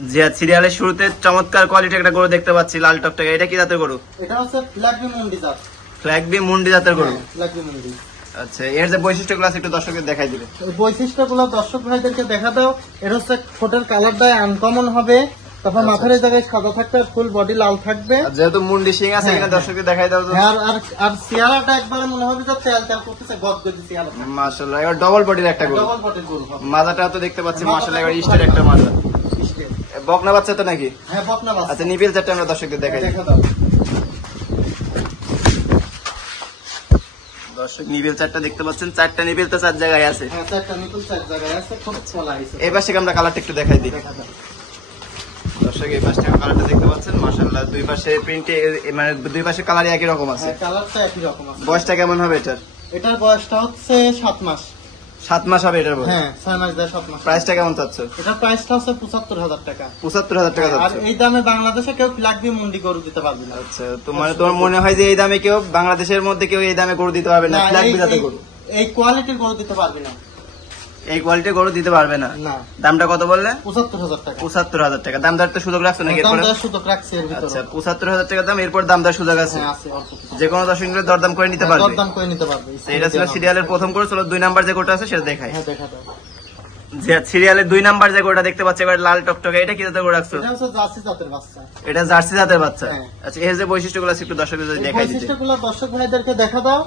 জিয়া সিরিয়ালের শুরুতে চমৎকার কোয়ালিটির একটা গরু দেখতে পাচ্ছি, লাল টকটকে। এটা কি জাতের গরু? এটা হচ্ছে ফ্ল্যাগবি মুন্ডি জাত। ফ্ল্যাগবি মুন্ডি জাতের গরু। ফ্ল্যাগবি মুন্ডি। আচ্ছা, এর যে বৈশিষ্ট্যগুলো আছে একটু দর্শকদের দেখাই দিবে। এই বৈশিষ্ট্যগুলো দর্শক ভাইদেরকে দেখা দাও। এটা হচ্ছে ঠোঁটের কালারটা আনকমন হবে, তারপর মাথার এই জায়গায় সাদা থাকবে, ফুল বডি লাল থাকবে। যেহেতু মুন্ডি সিং আছে এখানে দর্শকদের দেখাই দাও। আর চেহারাটা একবারে মনে হবে যে তেল তেল করতেছে, গদগদি চেহারা। মাশাআল্লাহ, এবার ডবল বডির একটা গরু। ডবল বডির গরু হবে। মাজাটা তো দেখতে পাচ্ছি মাশাআল্লাহ, এবার স্টেট একটা মাজা। বকনা বাচ্চা তো নাকি? হ্যাঁ, বকনা বাচ্চা। আচ্ছা, নিপিল চারটা আমরা দর্শকদের দেখাই দিই। দেখা দাও দর্শক, নিপিল চারটা দেখতে পাচ্ছেন। চারটা নিপিল তো চার জায়গায় আছে। হ্যাঁ, চারটা নিপিল চার জায়গায় আছে, খুব চলা হইছে। এই পাশে আমরা কালারটা একটু দেখাই দিই। দেখা দাও দর্শক, এই পাশে কালারটা দেখতে পাচ্ছেন মাশাআল্লাহ, দুই পাশে প্রিন্টে মানে দুই পাশে কালারই একই রকম আছে। হ্যাঁ, কালারটা একই রকম আছে। বয়সটা কেমন হবে এটার? এটার বয়সটা হচ্ছে 7 মাস। 7 মাস হবে এটার বয়স? হ্যাঁ, 6 মাস দেয় 7 মাস। প্রাইসটা কেমন চাচ্ছ? এটার প্রাইসটা হচ্ছে 75,000 টাকা। 75,000 টাকা আর যাচ্ছে। এই দামে বাংলাদেশে কেউ ফ্ল্যাগবি মুন্ডি গরু দিতে পারবে না। আচ্ছা, তোমার মনে হয় যে এই দামে কেউ বাংলাদেশের মধ্যে কেউ এই দামে গরু দিতে পারবে না? না, ফ্ল্যাগবি জাতের গরু, এই কোয়ালিটির গরু দিতে পারবে না। এই কোয়ালিটির গরু দিতে পারবে না। না। দামটা কত বললে? 75,000 টাকা। 75,000 টাকা। দাম দর তো সুযোগ রাখছো নাকি? দাম দেওয়ার সুযোগ রাখছে এর ভিতরে। আচ্ছা, 75,000 টাকা দাম, এরপর দাম দর সুযোগ আছে? হ্যাঁ, আছে অল্প কিছু। যে কোনো দর্শক নিলে দরদাম করে নিতে পারবে? দরদাম করে নিতে পারবে। এটা ছিল সিরিয়ালের প্রথম গরু। চলো 2 নাম্বার যে গরুটা আছে সেটা দেখাই। হ্যাঁ, দেখা দাও। যে সিরিয়ালের 2 নাম্বার যে গরুটা দেখতে পাচ্ছি এবার লাল টকটকে, এটা কি জাতের গরু রাখছো? এটা হচ্ছে জার্সি জাতের বাচ্চা। এটা জার্সি জাতের বাচ্চা। হ্যাঁ। আচ্ছা, এর যে বৈশিষ্ট্যগুলো আছে একটু দর্শকদের এই দেখাই দিতে। বৈশিষ্ট্যগুলো দর্শক ভাইদেরকে দেখা দাও।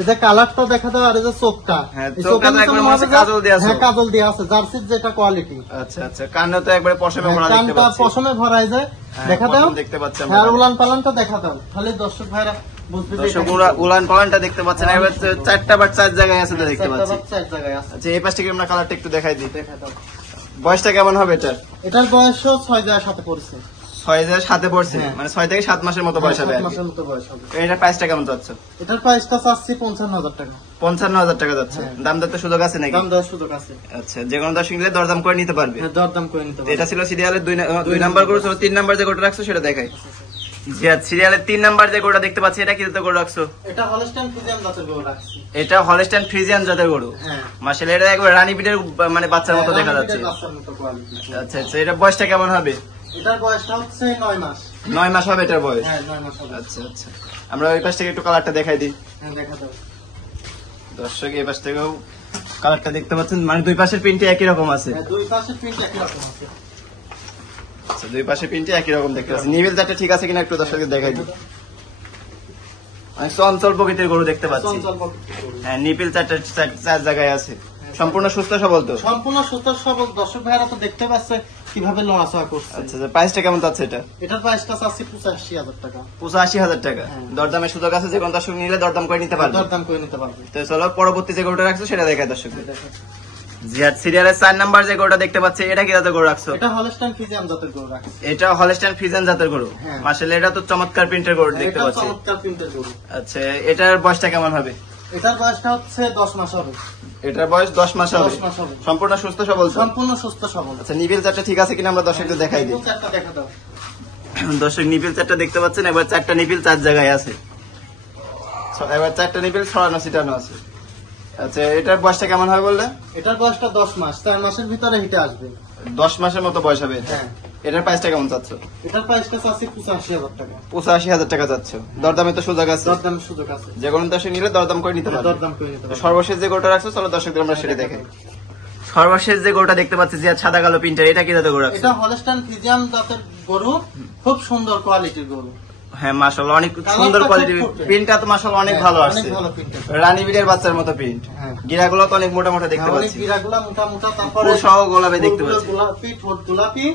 এই যে কালারটা দেখা দাও, আর এই যে চোখটা। হ্যাঁ, এই চোখটা তো চোখের একবার মনে মনে হবে হচ্ছে কাজল দেয়া আছে। হ্যাঁ, কাজল দেয়া আছে, জার্সির যেটা কোয়ালিটি। আচ্ছা আচ্ছা, কানটা তো একবারে পশমে ভরা দেখতে কানটা পাচ্ছি। পশমে ভরাই যায়, হ্যাঁ, দেখা দাও। পশম দেখতে পাচ্ছি আমরা। আর উলান পালানটা দেখা দাও, তাহলে দর্শক ভাইরা বুঝবে যে দর্শক, উলান পালানটা দেখতে পাচ্ছেন। এবার 4টা বাট 4 জায়গায় আছে তো দেখতে চারটা পাচ্ছি। বাচ্চা এক জায়গায় আছে। আচ্ছা, এই পাশ থেকে আমরা কালারটা একটু দেখাই দিই। দেখা দাও। বয়সটা কেমন হবে এটার? এটার বয়সও 6 জায়গার সাথে পড়ছে। 6 পড়ছে, হ্যাঁ। মানে 6 থেকে 7 মাসের মতো বয়স হবে। 7 মাসের মতো বয়স হবে। এটার প্রাইসটা কেমন চাচ্ছ? এটার প্রাইসটা চাচ্ছি 55,000 টাকা। 55,000 টাকা যাচ্ছে। হ্যাঁ। দাম দর তো সুযোগ আছে নাকি? দাম দেওয়ার সুযোগ আছে। আচ্ছা, যে কোনো দর্শক নিলে দরদাম করে নিতে পারবে? হ্যাঁ, দরদাম করে নিতে পারবে। এটা ছিল সিরিয়ালের 2 নাম্বার গরু। চলো 3 নাম্বার যে গরুটা রাখছো সেটা দেখাই। জি, সিরিয়ালের 3 নাম্বার যে গরুটা দেখতে পাচ্ছি এটা কি জাতের গরু রাখছো? এটা হলস্টাইন ফ্রিজিয়ান জাতের গরু রাখছি। এটা হলস্টাইন ফ্রিজিয়ান জাতের গরু। হ্যাঁ, মাশাআল্লাহ, এটা একবার রানী বিটের মানে বাচ্চার মতো দেখা যাচ্ছে। বাচ্চার মতো কোয়ালিটি। আচ্ছা আচ্ছা, এটা বয়সটা কেমন হবে? এটার বয়সটা হচ্ছে 9 মাস। 9 মাস হবে এটার বয়স? হ্যাঁ, 9 মাস হবে। আচ্ছা আচ্ছা, আমরা ওই পাশ থেকে একটু কালারটা দেখাই দিই। হ্যাঁ, দেখা দাও। দর্শক, এই পাশ থেকেও কালারটা দেখতে পাচ্ছেন, মানে দুই পাশের প্রিন্টে একই রকম আছে। হ্যাঁ, দুই পাশে প্রিন্ট একই রকম আছে। আচ্ছা, দুই পাশের প্রিন্টে একই রকম দেখতে পাচ্ছি। নিবিল চারটা ঠিক আছে কিনা একটু দর্শকদের দেখাই দিই। চঞ্চল প্রকৃতির গরু দেখতে পাচ্ছি। চঞ্চল প্রকৃতির গরু। হ্যাঁ, নিপিল 4 জায়গায় আছে। সম্পূর্ণ সুস্থ সবল তো? সম্পূর্ণ সুস্থ সবল। দর্শক ভাইরা তো দেখতে পাচ্ছে কিভাবে লড়াচড়া করছে। আচ্ছা, প্রাইসটা কেমন যাচ্ছে এটা? এটার প্রাইসটা চাচ্ছি 85,000 টাকা। 85,000 টাকা। হ্যাঁ। দরদামের সুযোগ আছে, যে কোন দর্শক নিলে দরদাম করে নিতে পারবে? দরদাম করে নিতে পারবে। তো চলো পরবর্তী যে গরুটা রাখছো সেটা দেখায় দর্শকদের। জিহাদ সিরিয়ালের 4 নাম্বার যে গরুটা দেখতে পাচ্ছি এটা কি জাতের গরু রাখছো? এটা হলস্টাইন ফ্রিজিয়ান জাতের গরু রাখছি। এটা হলস্টাইন ফ্রিজিয়ান জাতের গরু। হ্যাঁ। মাশাআল্লাহ, এটা তো চমৎকার প্রিন্টের গরু দেখতে এটা পাচ্ছি। চমৎকার প্রিন্টের গরু। আচ্ছা, এটার বয়সটা কেমন হবে? এটার বয়সটা হচ্ছে 10 মাস হবে। এটার বয়স 10 মাস হবে। 10 মাস হবে। সম্পূর্ণ সুস্থ সবল তো? সম্পূর্ণ সুস্থ সবল। আচ্ছা, নিবিল চারটা ঠিক আছে কিনা আমরা দর্শকদের দেখাই দিই। চারটা দেখা দাও। দর্শক, নিপিল 4টা দেখতে পাচ্ছেন। এবার 4টা নিপিল 4 জায়গায় আছে। এবার 4টা নিপিল ছড়ানো ছিটানো আছে। আচ্ছা, এটার বয়সটা কেমন হবে বললে? এটার বয়সটা 10 মাস, 4 মাসের ভিতরে হিটে আসবে। 10 মাসের মতো বয়স হবে এটা। হ্যাঁ। এটার প্রাইসটা কেমন চাচ্ছ? এটার প্রাইসটা চাচ্ছি 85,000 টাকা। 85,000 টাকা যাচ্ছে। দরদামে তো সুযোগ আছে? দরদামের সুযোগ আছে। যে কোনো দর্শক নিলে দরদাম করে নিতে পারবে? দরদাম করে নিতে পারবে। সর্বশেষ যে গরুটা রাখছো চলো দর্শকদের আমরা সেটা দেখাই। সর্বশেষ যে গরুটা দেখতে পাচ্ছি যে সাদা কালো প্রিন্টার, এটা কি জাতের গরু রাখছো? এটা হলস্টাইন ফ্রিজিয়ান জাতের গরু, খুব সুন্দর কোয়ালিটির গরু। হ্যাঁ, মাশাআল্লাহ, অনেক সুন্দর কোয়ালিটি। প্রিন্টটা তো মাশাআল্লাহ অনেক ভালো আসছে। অনেক ভালো প্রিন্ট। রানী বিটের বাচ্চার মতো প্রিন্ট। হ্যাঁ। গিরাগুলো তো অনেক মোটা মোটা দেখতে অনেক পাচ্ছি। গিরাগুলা মোটা মোটা, তারপরে পুরো সহ গোলাপি দেখতে পাচ্ছি। গোলাপি, ঠোঁট গোলাপি,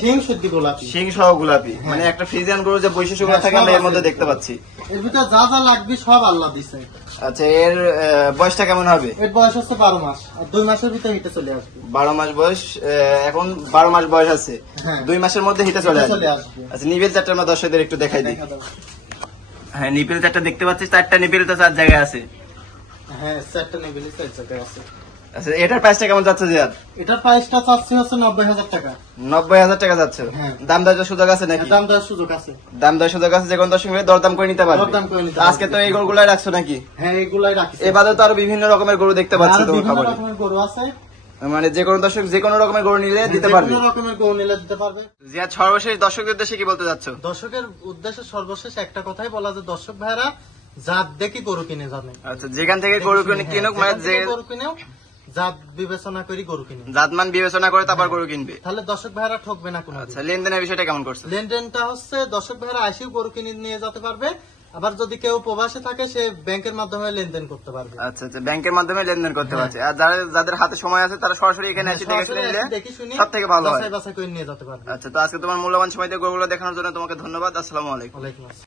শিং শুদ্ধ গোলাপি, শিং সহ গোলাপি। মানে একটা ফ্রিজিয়ান গরু যে বৈশিষ্ট্যগুলো থাকে আমরা এর মধ্যে দেখতে পাচ্ছি। এর ভিতরে যা যা লাগবে সব আল্লাহ দিছে। আচ্ছা, এর বয়সটা কেমন হবে? এর বয়স হচ্ছে 12 মাস, আর 2 মাসের ভিতরে হিটে চলে আসবে। 12 মাস বয়স। এখন 12 মাস বয়স আছে। হ্যাঁ। 2 মাসের মধ্যে হিটে চলে চলে আসবে। আসবে। আচ্ছা, নিপিল 4টা আমরা দর্শকদের একটু দেখাই দিই। দেখা দাও। হ্যাঁ, নিপিল 4টা দেখতে পাচ্ছি। 4টা নিপিল তো 4 জায়গায় আছে। হ্যাঁ, সেটটা নেবেলি 4 জায়গায় আছে। আচ্ছা, এটার প্রাইসটা কেমন যাচ্ছে জিয়াদ? এটার প্রাইসটা চাচ্ছি হচ্ছে 90,000 টাকা। 90,000 টাকা যাচ্ছে। হ্যাঁ। দাম দরের সুযোগ আছে নাকি? দাম দেওয়ার সুযোগ আছে। দাম দরের সুযোগ আছে, যে কোনো দর্শক মিলে দরদাম করে নিতে পারবে? দরদাম করে নিতে পারবে। আজকে তো এই গরুগুলাই রাখছো নাকি? হ্যাঁ, এগুলাই রাখছি। এবারে তো আরো বিভিন্ন রকমের গরু দেখতে পাচ্ছি আরো তোমার বিভিন্ন খাবারে। রকমের গরু আছে। মানে যে কোনো দর্শক যে কোনো রকমের গরু নিলে দিতে পারবে। কোনো রকমের গরু নিলে দিতে পারবে। জিহাদ, সর্বশেষ দর্শকদের উদ্দেশ্যে কি বলতে যাচ্ছ? দর্শকের উদ্দেশ্যে সর্বশেষ একটা কথাই বলা, যে দর্শক ভাইরা জাত দেখি গরু কিনে জানে। আচ্ছা, যেখান থেকে গরু কিনুক, মানে যে গরু কিনেও জাত বিবেচনা করি গরু কিনে, জাতমান বিবেচনা করে তারপর গরু কিনবে। তাহলে দর্শক ভাইরা ঠকবে না কোনো। আচ্ছা, লেনদেনের বিষয়টা কেমন করছে? লেনদেনটা হচ্ছে দর্শক ভাইরা আসেও গরু কিনে নিয়ে যেতে পারবে, আবার যদি কেউ প্রবাসে থাকে সে ব্যাংকের মাধ্যমে লেনদেন করতে পারবে। আচ্ছা আচ্ছা, ব্যাংকের মাধ্যমে লেনদেন করতে পারছে। আর যাদের হাতে সময় আছে তারা সরাসরি এখানে এসে দেখে নিলে দেখে শুনে সব থেকে ভালো হয়। বাছাই বাছাই করে নিয়ে যেতে পারবে। আচ্ছা, তো আজকে তোমার মূল্যবান সময় দিয়ে গরুগুলো দেখানোর জন্য তোমাকে ধন্যবাদ। আসসালামু আলাইকুম। ওয়ালাইকুম আসসালাম।